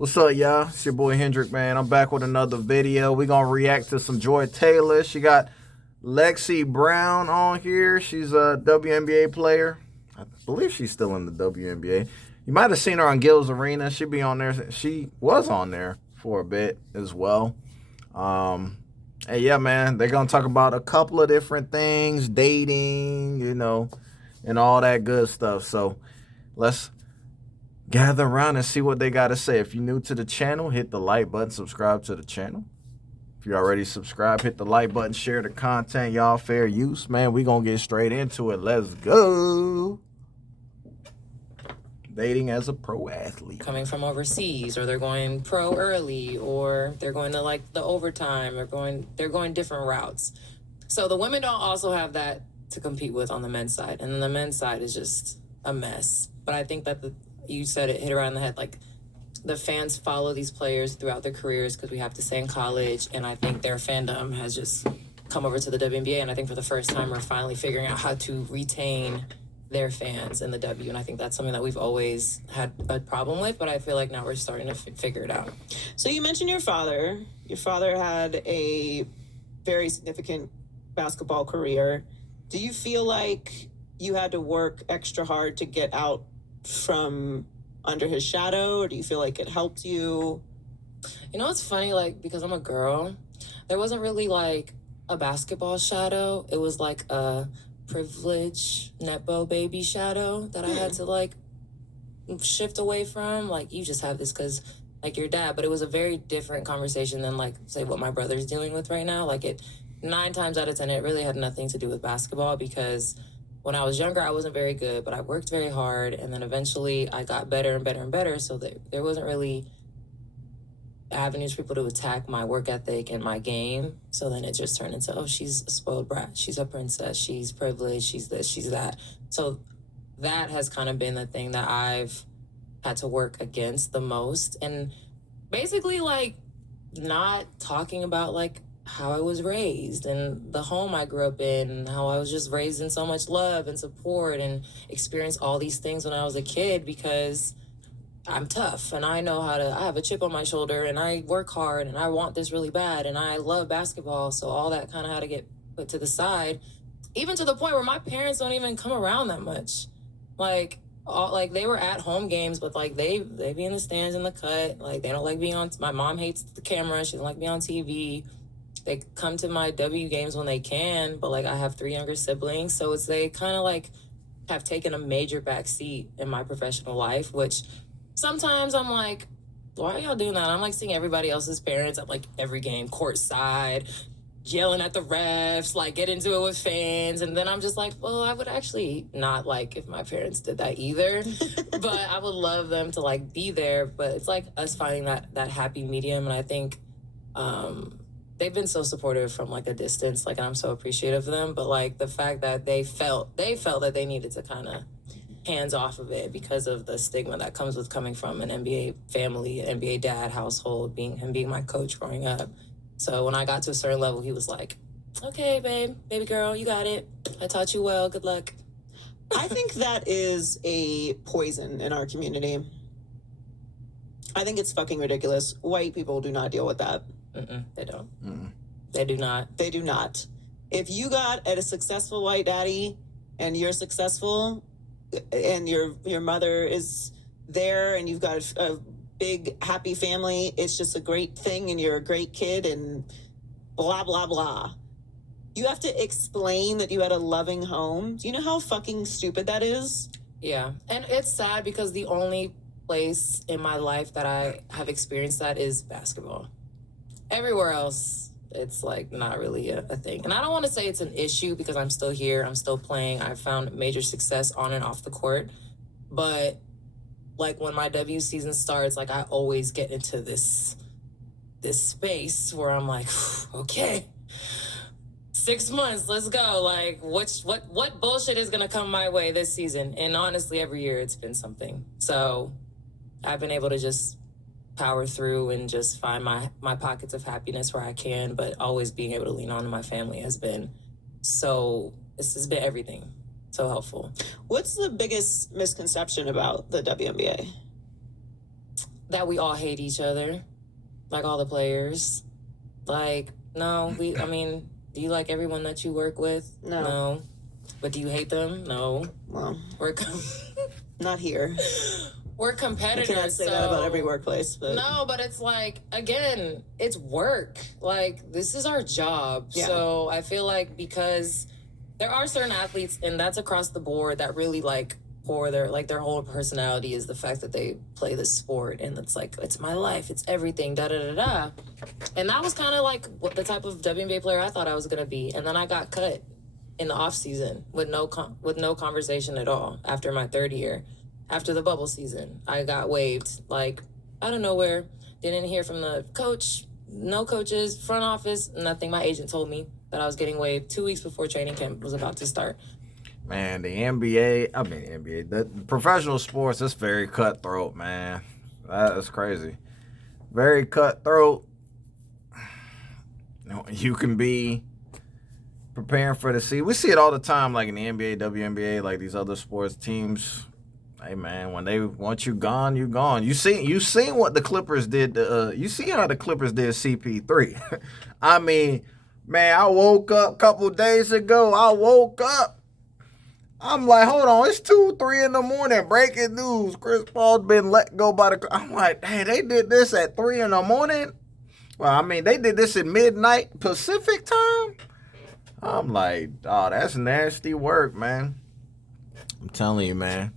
What's up, y'all? It's your boy Hendrick, man. I'm back with another video. We're going to react to some Joy Taylor. She got Lexie Brown on here. She's a WNBA player. I believe she's still in the WNBA. You might have seen her on Gil's Arena. She be on there. She was on there for a bit as well. And yeah, man, they're going to talk about a couple of different things, dating, and all that good stuff. So let's gather around and see what they got to say. If you're new to the channel, hit the like button, subscribe to the channel. If you're already subscribed, hit the like button, share the content, y'all. Fair use, man. We gonna get straight into it. Let's go. Dating as a pro athlete. Coming from overseas, or they're going pro early, or they're going to like the overtime, or they're going different routes. So the women don't also have that to compete with on the men's side, and then the men's side is just a mess. But I think that you said it, hit around the head, like the fans follow these players throughout their careers because we have to stay in college, and I think their fandom has just come over to the WNBA, and I think for the first time we're finally figuring out how to retain their fans in the W, and I think that's something that we've always had a problem with, but I feel like now we're starting to figure it out. So you mentioned your father. Your father had a very significant basketball career. Do you feel like you had to work extra hard to get out from under his shadow, or do you feel like it helped you? You know, it's funny, like, because I'm a girl, there wasn't really like a basketball shadow. It was like a privilege nepo baby shadow that I had to like shift away from. Like, you just have this because like your dad, but it was a very different conversation than like say what my brother's dealing with right now. Like, it 9 times out of 10 it really had nothing to do with basketball, because when I was younger, I wasn't very good, but I worked very hard, and then eventually I got better and better and better, so there wasn't really avenues for people to attack my work ethic and my game. So then it just turned into, oh, she's a spoiled brat, she's a princess, she's privileged, she's this, she's that. So that has kind of been the thing that I've had to work against the most, and basically like not talking about like how I was raised and the home I grew up in, and how I was just raised in so much love and support and experienced all these things when I was a kid, because I'm tough and I know I have a chip on my shoulder and I work hard and I want this really bad and I love basketball. So all that kind of had to get put to the side, even to the point where my parents don't even come around that much. Like, they were at home games, but like they be in the stands in the cut. Like, they don't like being on, my mom hates the camera, she doesn't like being on TV. They come to my W games when they can, but like I have 3 younger siblings, so they kind of like have taken a major backseat in my professional life, which sometimes I'm like, why are y'all doing that? I'm like seeing everybody else's parents at like every game, courtside, yelling at the refs, like get into it with fans, and then I'm just like, well, I would actually not like if my parents did that either, but I would love them to like be there. But it's like us finding that happy medium, and I think they've been so supportive from like a distance, like, and I'm so appreciative of them. But like the fact that they felt that they needed to kind of hands off of it because of the stigma that comes with coming from an NBA family, an NBA dad household, him being my coach growing up. So when I got to a certain level, he was like, okay, baby girl, you got it. I taught you well. Good luck. I think that is a poison in our community. I think it's fucking ridiculous. White people do not deal with that. They don't. They do not. They do not. If you got at a successful white daddy and you're successful and your mother is there and you've got a big happy family, it's just a great thing and you're a great kid and blah blah blah. You have to explain that you had a loving home. Do you know how fucking stupid that is? Yeah. And it's sad because the only place in my life that I have experienced that is basketball. Everywhere else, it's like not really a thing. And I don't want to say it's an issue because I'm still here, I'm still playing, I've found major success on and off the court. But like when my W season starts, like I always get into this space where I'm like, okay, 6 months, let's go. Like, what bullshit is gonna come my way this season? And honestly, every year it's been something. So I've been able to just power through and just find my pockets of happiness where I can, but always being able to lean on to my family has been this has been everything. So helpful. What's the biggest misconception about the WNBA? that we all hate each other, like all the players. Like, no, I mean, do you like everyone that you work with? No. But do you hate them? No. Well, We're not here. We're competitors. I cannot say that about every workplace. But no, but it's like, again, it's work. Like, this is our job. Yeah. So I feel like because there are certain athletes, and that's across the board, that really like pour their whole personality is the fact that they play this sport, and it's like, it's my life, it's everything, da da da da. And that was kind of like what the type of WNBA player I thought I was gonna be, and then I got cut in the off season with no conversation at all after my third year. After the bubble season, I got waived, like, out of nowhere. Didn't hear from the coach, no coaches, front office, nothing. My agent told me that I was getting waived 2 weeks before training camp was about to start. Man, the NBA, the professional sports, it's very cutthroat, man. That is crazy. Very cutthroat. You can be preparing for the season. We see it all the time, like in the NBA, WNBA, like these other sports teams. Hey man, when they want you gone, you gone. You seen what the Clippers did. You see how the Clippers did CP3. I mean, man, I woke up a couple days ago. I'm like, hold on, it's 2, 3 in the morning. Breaking news: Chris Paul's been let go by the. I'm like, hey, they did this at 3 in the morning. Well, I mean, they did this at midnight Pacific time. I'm like, oh, that's nasty work, man. I'm telling you, man.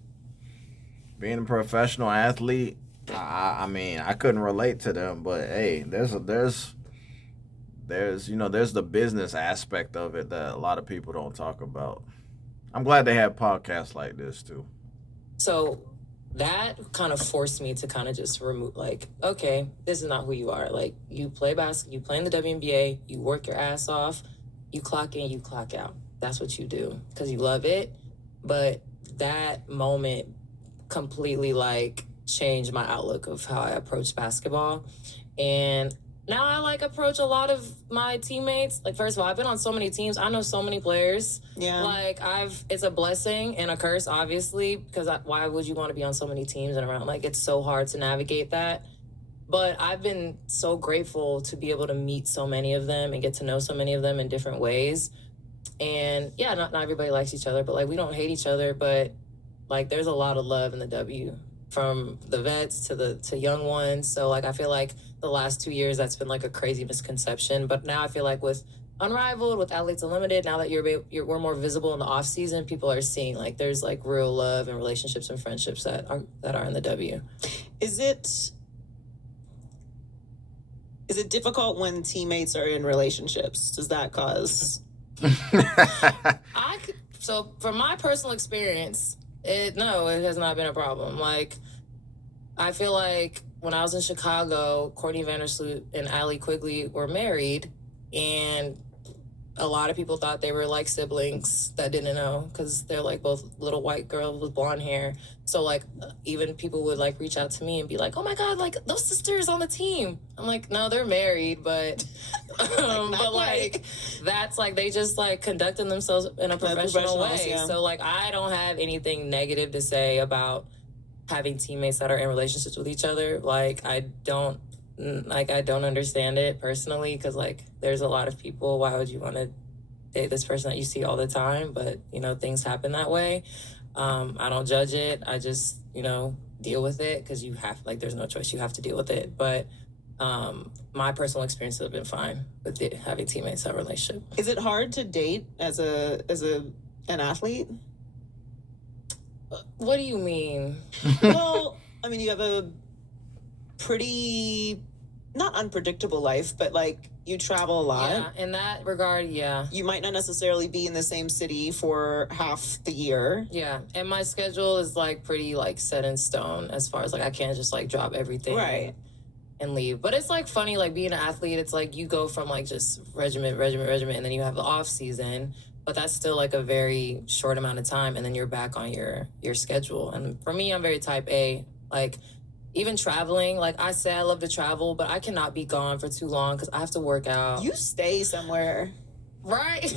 Being a professional athlete, I mean, I couldn't relate to them, but hey, there's the business aspect of it that a lot of people don't talk about. I'm glad they have podcasts like this too. So that kind of forced me to kind of just remove, like, okay, this is not who you are. Like, you play basketball, you play in the WNBA, you work your ass off, you clock in, you clock out. That's what you do because you love it. But that moment completely like changed my outlook of how I approach basketball. And now I like approach a lot of my teammates. Like, first of all, I've been on so many teams. I know so many players. Yeah. Like, it's a blessing and a curse, obviously, because why would you want to be on so many teams and around? Like, it's so hard to navigate that. But I've been so grateful to be able to meet so many of them and get to know so many of them in different ways. And yeah, not everybody likes each other, but like, we don't hate each other, but like, there's a lot of love in the W, from the vets to young ones. So like, I feel like the last 2 years, that's been like a crazy misconception. But now I feel like with Unrivaled, with Athletes Unlimited, now that we're more visible in the off season, people are seeing like there's like real love and relationships and friendships that are in the W. Is it difficult when teammates are in relationships? Does that cause? So from my personal experience, it has not been a problem. Like, I feel like when I was in Chicago, Courtney Vandersloot and Allie Quigley were married, and a lot of people thought they were like siblings that didn't know, because they're like both little white girls with blonde hair. So like, even people would like reach out to me and be like, oh my God, like those sisters on the team. I'm like, no, they're married, but that's like, they just like conducting themselves in a professional way. Yeah. So like, I don't have anything negative to say about having teammates that are in relationships with each other. Like, I don't understand it personally, because like, there's a lot of people, why would you want to date this person that you see all the time? But things happen that way. I don't judge it. I just deal with it, because you have, like, there's no choice, you have to deal with it. But my personal experience has been fine with having teammates have a relationship. Is it hard to date as an athlete? What do you mean? Well, I mean, you have a pretty, not unpredictable life, but like, you travel a lot. Yeah, in that regard, yeah. You might not necessarily be in the same city for half the year. Yeah, and my schedule is like pretty like set in stone, as far as like, I can't just like drop everything and leave. But it's like funny, like being an athlete, it's like you go from like just regiment, and then you have the off season, but that's still like a very short amount of time, and then you're back on your schedule. And for me, I'm very type A. Like, even traveling, like I say, I love to travel, but I cannot be gone for too long because I have to work out. You stay somewhere. Right?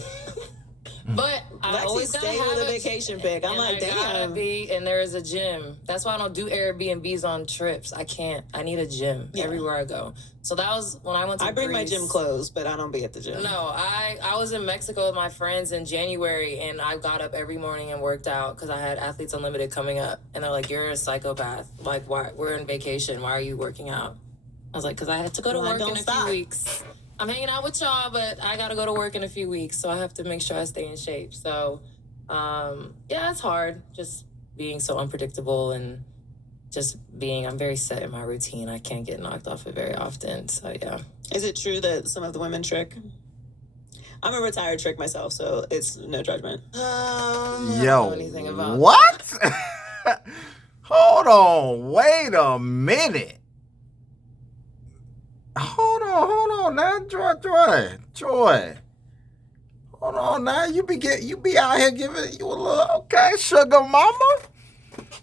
But I always gotta stay have with a vacation pick. I'm like, damn. And there is a gym. That's why I don't do Airbnbs on trips. I can't. I need a gym everywhere I go. So that was when I went to I bring Greece. my gym clothes, but I don't be at the gym. No, I was in Mexico with my friends in January, and I got up every morning and worked out because I had Athletes Unlimited coming up. And they're like, you're a psychopath. Like, why? We're in vacation. Why are you working out? I was like, because I had to go to work in a few weeks. I'm hanging out with y'all, but I got to go to work in a few weeks, so I have to make sure I stay in shape. So, yeah, it's hard just being so unpredictable and just being, I'm very set in my routine. I can't get knocked off it very often, so yeah. Is it true that some of the women trick? I'm a retired trick myself, so it's no judgment. I don't know anything about what? Hold on, wait a minute. Hold on now, Joy. Hold on now, you be out here giving you a little okay, sugar mama.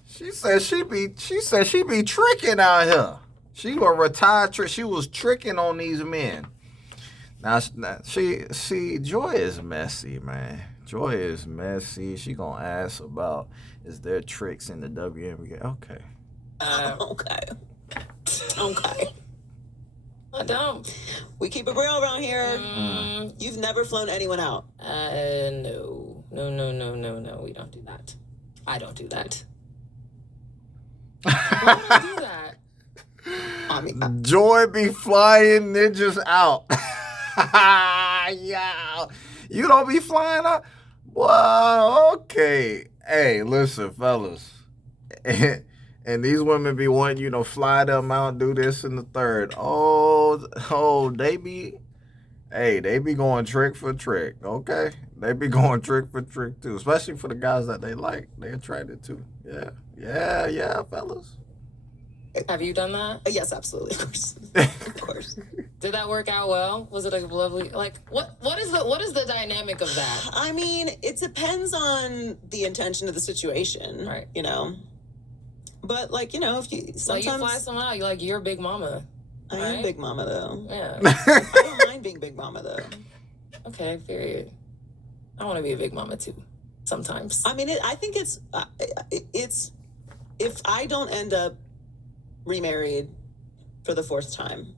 She said she be tricking out here. She a retired trick. She was tricking on these men. Now she Joy is messy, man. Joy is messy. She gonna ask about is there tricks in the WNBA? Okay. Okay. I don't. We keep it real around here. You've never flown anyone out. No. We don't do that. I don't do that. Why would I do that? I mean, Joy be flying ninjas out. Yeah. You don't be flying out? Well, okay. Hey, listen, fellas. And these women be wanting you to fly them out, do this and the third. Oh, they be going trick for trick, okay? They be going trick for trick too, especially for the guys that they like, they attracted to. Yeah, fellas. Have you done that? Yes, absolutely, of course. Did that work out well? Was it a lovely, like, what is the dynamic of that? I mean, it depends on the intention of the situation, right? You know. But, like, you know, if you sometimes... Like you fly someone out, you're Big Mama. I am Big Mama, though. Yeah. I don't mind being Big Mama, though. Okay, period. I want to be a Big Mama, too. Sometimes. I mean, I think it's... If I don't end up remarried for the fourth time...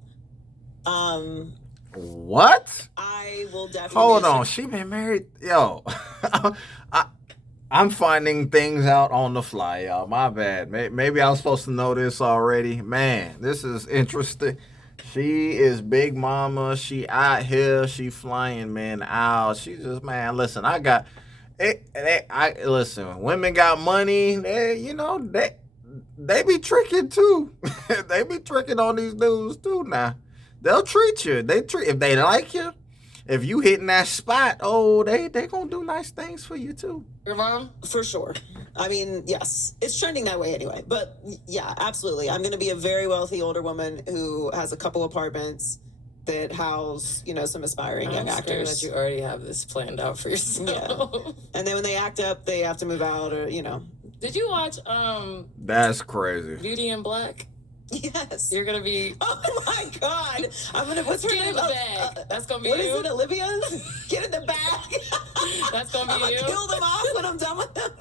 What? I will definitely... Hold on. She been married... Yo. I'm finding things out on the fly, y'all. My bad. Maybe I was supposed to know this already. Man, this is interesting. She is Big Mama. She out here. She flying men out. She just, man, listen, I got... listen, women got money. They be tricking, too. They be tricking on these dudes, too, now. They'll treat you. If they like you. If you hitting that spot, they gonna do nice things for you too. Your mom? For sure. I mean, yes. It's trending that way anyway. But yeah, absolutely. I'm gonna be a very wealthy older woman who has a couple apartments that house, some aspiring young actors. That you already have this planned out for yourself. Yeah. And then when they act up, they have to move out or, Did you watch That's crazy. Beauty in Black? Yes. You're gonna be. Oh my God! What's her name? Get in the bag. That's gonna be what you. What is it, Olivia? Get in the bag. That's gonna be I'm you. Gonna kill them off when I'm done with them.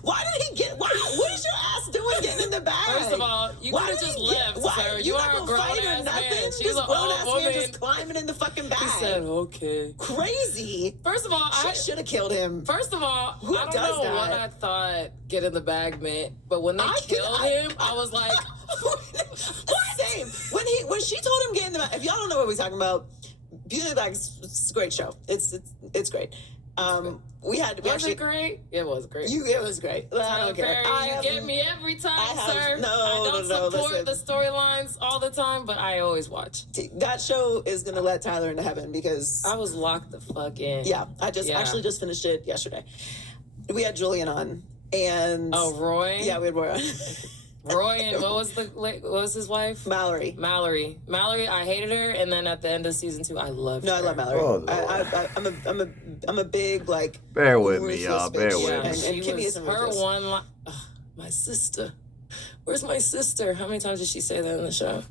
Why did he get? What is your ass doing getting in the bag? First of all, you could have just left, sir. You are a grown ass man. She's an old woman just climbing in the fucking bag. He said, "Okay." Crazy. First of all, I should have killed him. First of all, I don't know that? what I thought get in the bag meant, but when they killed him, I was like. Same. When she told him get in the bag, if y'all don't know what we're talking about, Beauty in the Bag is a great show. It's great. Was it great? It was great. It was great. I don't care. You get me every time, sir. No, I don't support the storylines all the time, but I always watch. That show is gonna let Tyler into heaven because I was locked the fuck in. Yeah, I actually just finished it yesterday. We had Julian on and Roy. Yeah, we had Roy on. Roy and what was his wife? Mallory, I hated her, and then at the end of season 2, I loved her. I love Mallory. Oh, I'm a big Bear with me, y'all. Bear with me. And Kimmy is her one. My sister. Where's my sister? How many times did she say that in the show?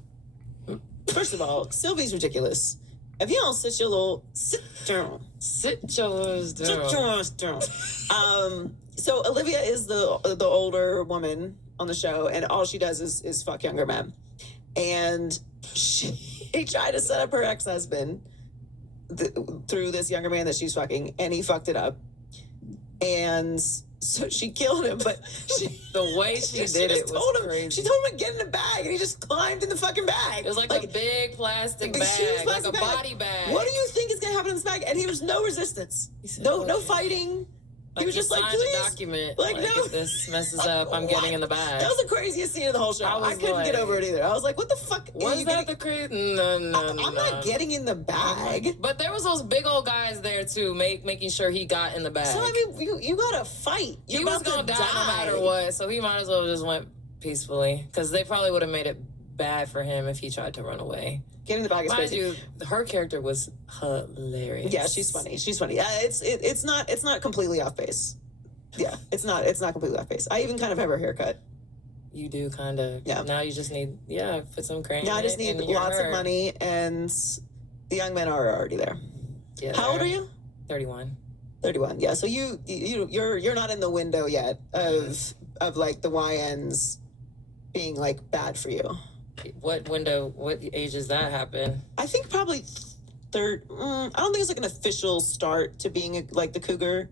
First of all, Sylvie's ridiculous. if you don't sit your little sit down. Sit yours down. Sit yours down. So Olivia is the older woman on the show, and all she does is fuck younger men. And she tried to set up her ex-husband through this younger man that she's fucking, and he fucked it up. And so she killed him, but the way she did it was crazy. She told him to get in the bag, and he just climbed in the fucking bag. It was like a big plastic bag, like a body bag. What do you think is gonna happen in this bag? And he was no resistance, no fighting. Like, he was just like, signed please, a document. like, no. If this messes up, I'm getting in the bag. That was the craziest scene of the whole show. I couldn't get over it either. I was like, what the fuck? Was that the crazy? No. I'm not getting in the bag. But there was those big old guys there too, making sure he got in the bag. So I mean, you gotta fight. He was gonna die no matter what, so he might as well just went peacefully, because they probably would have made it bad for him if he tried to run away. Getting in the bag is crazy. Mind you, her character was hilarious. Yeah, she's funny. It's not completely off base. Yeah, it's not completely off base. I even kind of have her haircut. You do kind of. Yeah. Now you just need put some cream. Yeah, I just need lots of money, and the young men are already there. Yeah. How old are you? 31. 31. Yeah. So you're not in the window yet of like the YNs being like bad for you. What window? What age does that happen? I think probably third. I don't think it's like an official start to being like the cougar.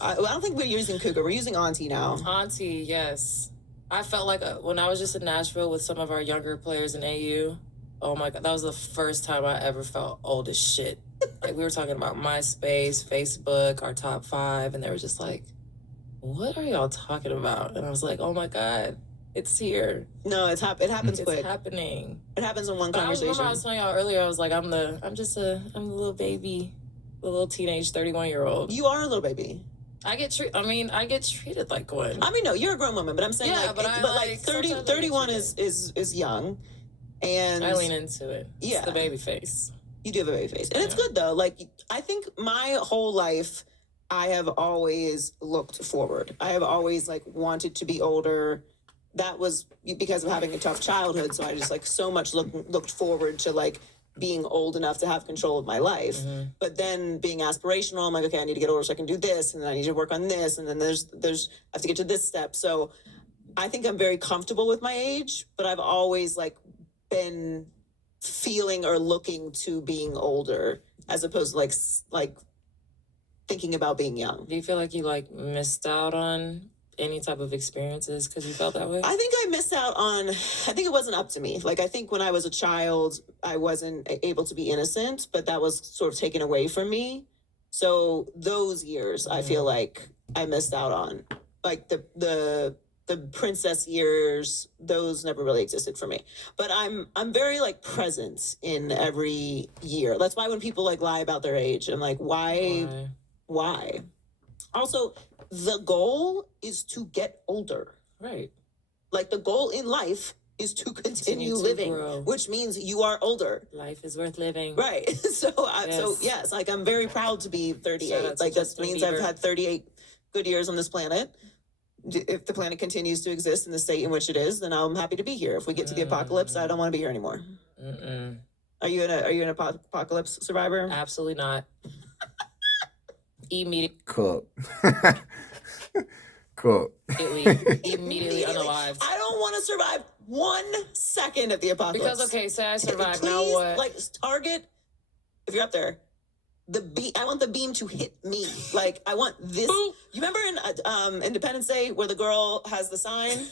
I don't think we're using cougar. We're using auntie now. Auntie, yes. I felt like when I was just in Nashville with some of our younger players in AU. Oh my God, that was the first time I ever felt old as shit. Like, we were talking about MySpace, Facebook, our top 5, and they were just like, "What are y'all talking about?" And I was like, "Oh my God, it's here." No, it happens quick. It's happening. It happens in one conversation. I was telling y'all earlier, I was like, I'm the little baby, the little teenage 31-year-old. You are a little baby. I get treated like one. I mean, no, you're a grown woman, but I'm saying, yeah, like 31 is young, and I lean into it. Yeah, it's the baby face. You do have a baby face, and it's good though. Like, I think my whole life, I have always looked forward. I have always like wanted to be older. That was because of having a tough childhood, so I just like so much looked forward to like being old enough to have control of my life. Mm-hmm. But then being aspirational, I'm like, okay, I need to get older so I can do this, and then I need to work on this, and then there's I have to get to this step. So I think I'm very comfortable with my age, but I've always like been feeling or looking to being older as opposed to like thinking about being young. Do you feel like you like missed out on any type of experiences because you felt that way? I think I missed out on, I think it wasn't up to me. Like, I think when I was a child, I wasn't able to be innocent, but that was sort of taken away from me. So those years, I feel like I missed out on. Like the princess years, those never really existed for me. But I'm very like present in every year. That's why when people like lie about their age, I'm like, why? Also, the goal is to get older. Right. Like, the goal in life is to continue living, which means you are older. Life is worth living. Right. So yes, like, I'm very proud to be 38. Like, that means I've had 38 good years on this planet. If the planet continues to exist in the state in which it is, then I'm happy to be here. If we get to the apocalypse, I don't want to be here anymore. Are you an apocalypse survivor? Absolutely not. Immediately cook. Immediately unalive. I don't want to survive 1 second of the apocalypse. Because, okay, say I survive, please, now what? Like, Target, if you're up there, I want the beam to hit me. Like, I want this. Boop. You remember in Independence Day where the girl has the sign?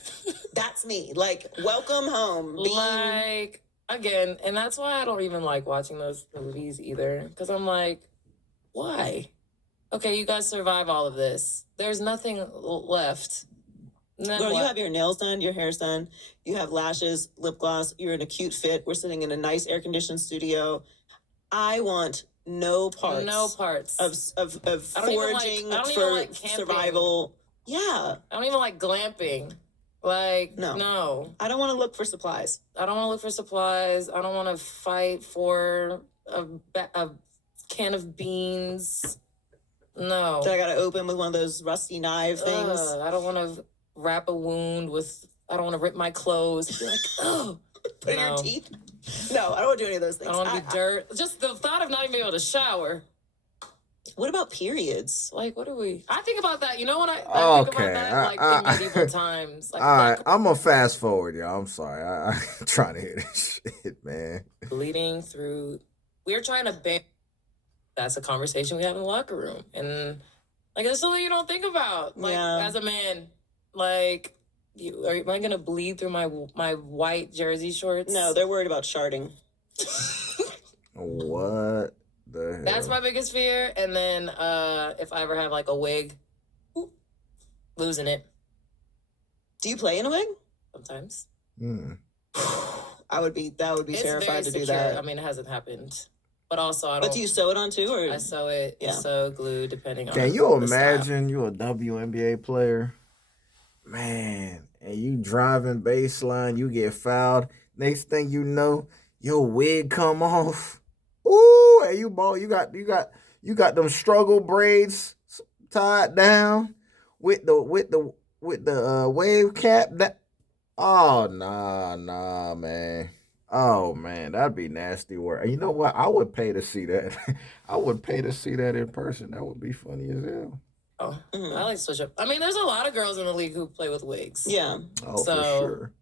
That's me. Like, welcome home, beam. Like, again, and that's why I don't even like watching those movies either. Because I'm like, why? Okay, you guys survive all of this. There's nothing left. Girl, you have your nails done, your hair's done, you have lashes, lip gloss, you're in a cute fit, we're sitting in a nice air-conditioned studio. I want no parts of foraging for survival. Yeah. I don't even like glamping. Like, no. I don't want to look for supplies. I don't want to fight for a can of beans. No. That I gotta open with one of those rusty knife things. I don't want to wrap a wound with. I don't want to rip my clothes. Be like, oh, put in your teeth. No, I don't want to do any of those I things. don't want to be dirt. Just the thought of not even being able to shower. What about periods? Like, what are we? I think about that. You know when I think about Okay, that, like in medieval times. Like, all right, I'm gonna fast forward, y'all. I'm sorry, I'm trying to hear this shit, man. bleeding through. We're trying to ban. That's a conversation we have in the locker room, and like it's something you don't think about. Like as a man, like. Am I gonna bleed through my white jersey shorts? No, they're worried about sharding. What the hell? That's my biggest fear. And then if I ever have like a wig, losing it. Do you play in a wig? Sometimes. That would be terrified to do that. I mean, it hasn't happened. But also, I don't. But do you sew it on too, or I sew it? Yeah. Sew, glue, depending on. Can you imagine you a WNBA player? Man, and you driving baseline, you get fouled. Next thing you know, your wig come off. Ooh, and you got them struggle braids tied down with the wave cap. Oh nah, man. Oh man, that'd be nasty work. And you know what? I would pay to see that. I would pay to see that in person. That would be funny as hell. Oh, I like to switch up. I mean, there's a lot of girls in the league who play with wigs. Yeah. Oh, so, for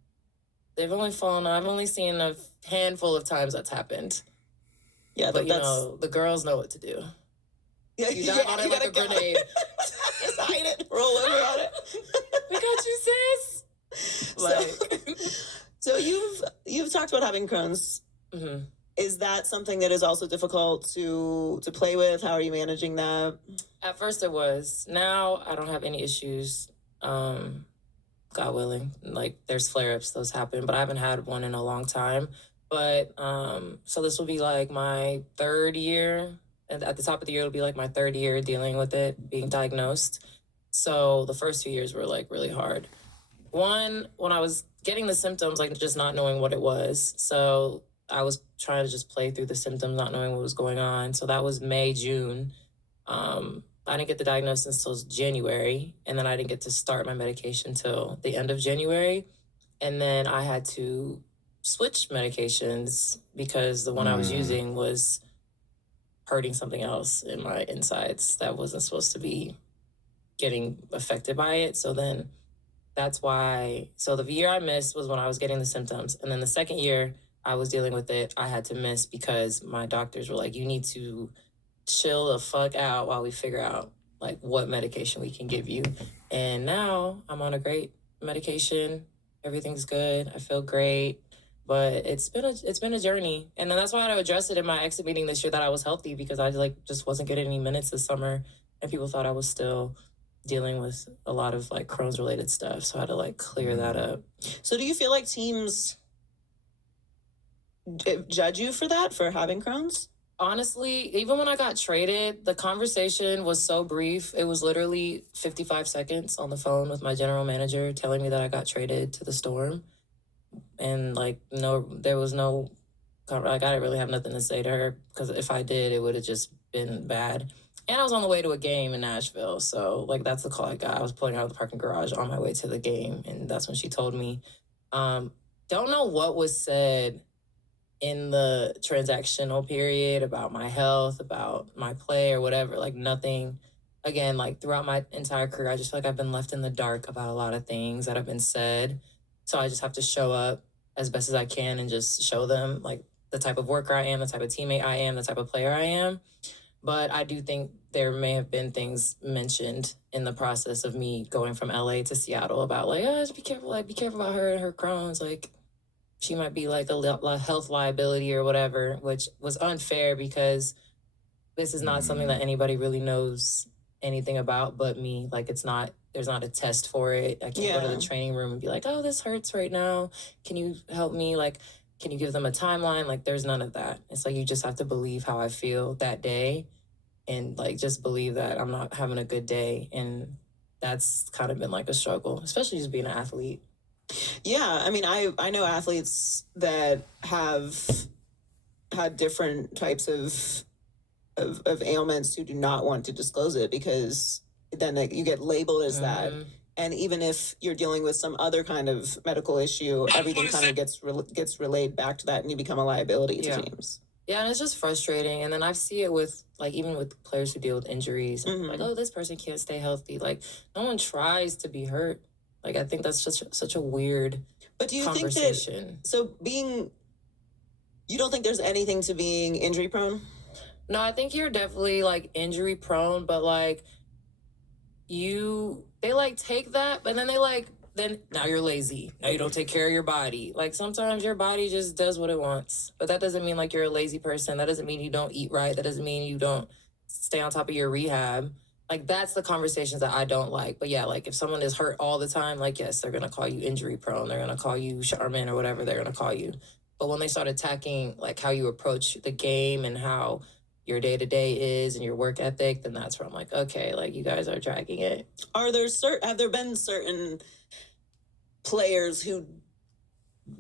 sure. I've only seen a handful of times that's happened. Yeah, but the girls know what to do. Yeah, you dive on it like a grenade. Just hide it. Roll over on it. We got you, sis. Like, so you've talked about having Crohn's. Mm-hmm. Is that something that is also difficult to play with? How are you managing that? At first it was. Now I don't have any issues. God willing. Like there's flare-ups, those happen, but I haven't had one in a long time. But so this will be like my third year. And at the top of the year, it'll be like my third year dealing with it, being diagnosed. So the first 2 years were like really hard. One, when I was getting the symptoms, like just not knowing what it was. So I was trying to just play through the symptoms, not knowing what was going on. So that was May, June. I didn't get the diagnosis until January, and then I didn't get to start my medication till the end of January. And then I had to switch medications because the one I was using was hurting something else in my insides that wasn't supposed to be getting affected by it. So then that's why. So the year I missed was when I was getting the symptoms. And then the second year I was dealing with it, I had to miss because my doctors were like, you need to chill the fuck out while we figure out like what medication we can give you. And now I'm on a great medication. Everything's good. I feel great. But it's been a journey. And then that's why I addressed it in my exit meeting this year that I was healthy because I just wasn't getting any minutes this summer. And people thought I was still dealing with a lot of like Crohn's related stuff. So I had to like clear that up. So do you feel like teams judge you for that, for having Crohn's? Honestly, even when I got traded, the conversation was so brief. It was literally 55 seconds on the phone with my general manager telling me that I got traded to the Storm. And like, there was no, like, I didn't really have nothing to say to her because if I did, it would have just been bad. And I was on the way to a game in Nashville. So like, that's the call I got. I was pulling out of the parking garage on my way to the game. And that's when she told me, don't know what was said in the transactional period about my health, about my play or whatever, like nothing. Again, like throughout my entire career, I just feel like I've been left in the dark about a lot of things that have been said. So I just have to show up as best as I can and just show them like the type of worker I am, the type of teammate I am, the type of player I am. But I do think there may have been things mentioned in the process of me going from LA to Seattle about like, oh, just be careful about her and her Crohn's, like she might be like a health liability or whatever, which was unfair because this is not something that anybody really knows anything about but me. Like there's not a test for it. I can't go to the training room and be like, oh, this hurts right now. Can you help me? Like, can you give them a timeline? Like there's none of that. It's like, you just have to believe how I feel that day and like, just believe that I'm not having a good day. And that's kind of been like a struggle, especially just being an athlete. Yeah, I mean, I know athletes that have had different types of ailments who do not want to disclose it because then you get labeled as that. And even if you're dealing with some other kind of medical issue, everything kind of gets relayed back to that, and you become a liability to teams. Yeah, and it's just frustrating. And then I see it with, like, even with players who deal with injuries. Like, oh, this person can't stay healthy. Like, no one tries to be hurt. Like, I think that's such a weird But do you conversation. think that, so you don't think there's anything to being injury prone? No, I think you're definitely, like, injury prone, but, like, they, like, take that, but then then now you're lazy. Now you don't take care of your body. Like, sometimes your body just does what it wants. But that doesn't mean, like, you're a lazy person. That doesn't mean you don't eat right. That doesn't mean you don't stay on top of your rehab. Like, that's the conversations that I don't like. But, yeah, like, if someone is hurt all the time, like, yes, they're going to call you injury prone. They're going to call you Charmin or whatever they're going to call you. But when they start attacking, like, how you approach the game and how your day-to-day is and your work ethic, then that's where I'm like, okay, like, you guys are dragging it. Have there been certain players who,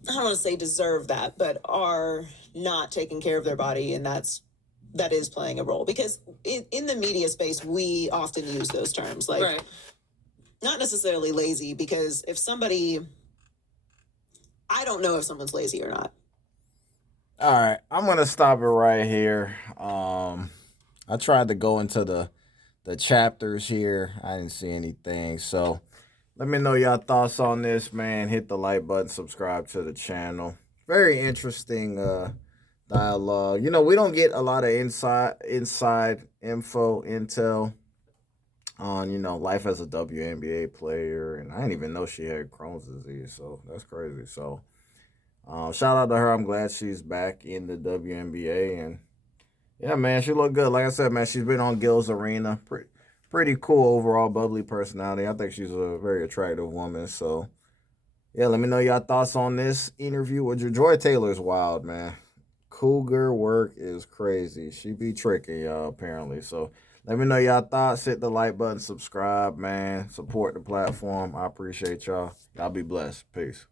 I don't want to say deserve that, but are not taking care of their body, and that is playing a role? Because in the media space, we often use those terms, like, not necessarily lazy, because if somebody, I don't know if someone's lazy or not. All right, I'm gonna stop it right here. I tried to go into the chapters here. I didn't see anything, so let me know your thoughts on this, man. Hit the like button, subscribe to the channel. Very interesting dialogue. You know, we don't get a lot of inside intel on, you know, life as a WNBA player, and I didn't even know she had Crohn's disease, so that's crazy. So shout out to her. I'm glad she's back in the WNBA, and yeah, man, she looked good. Like I said, man, she's been on Gil's Arena. Pretty cool overall, bubbly personality. I think she's a very attractive woman. So, yeah, let me know your thoughts on this interview with Joy Taylor's wild, man. Cougar work is crazy. She be tricking y'all, apparently. So, let me know your thoughts. Hit the like button, subscribe, man. Support the platform. I appreciate y'all. Y'all be blessed. Peace.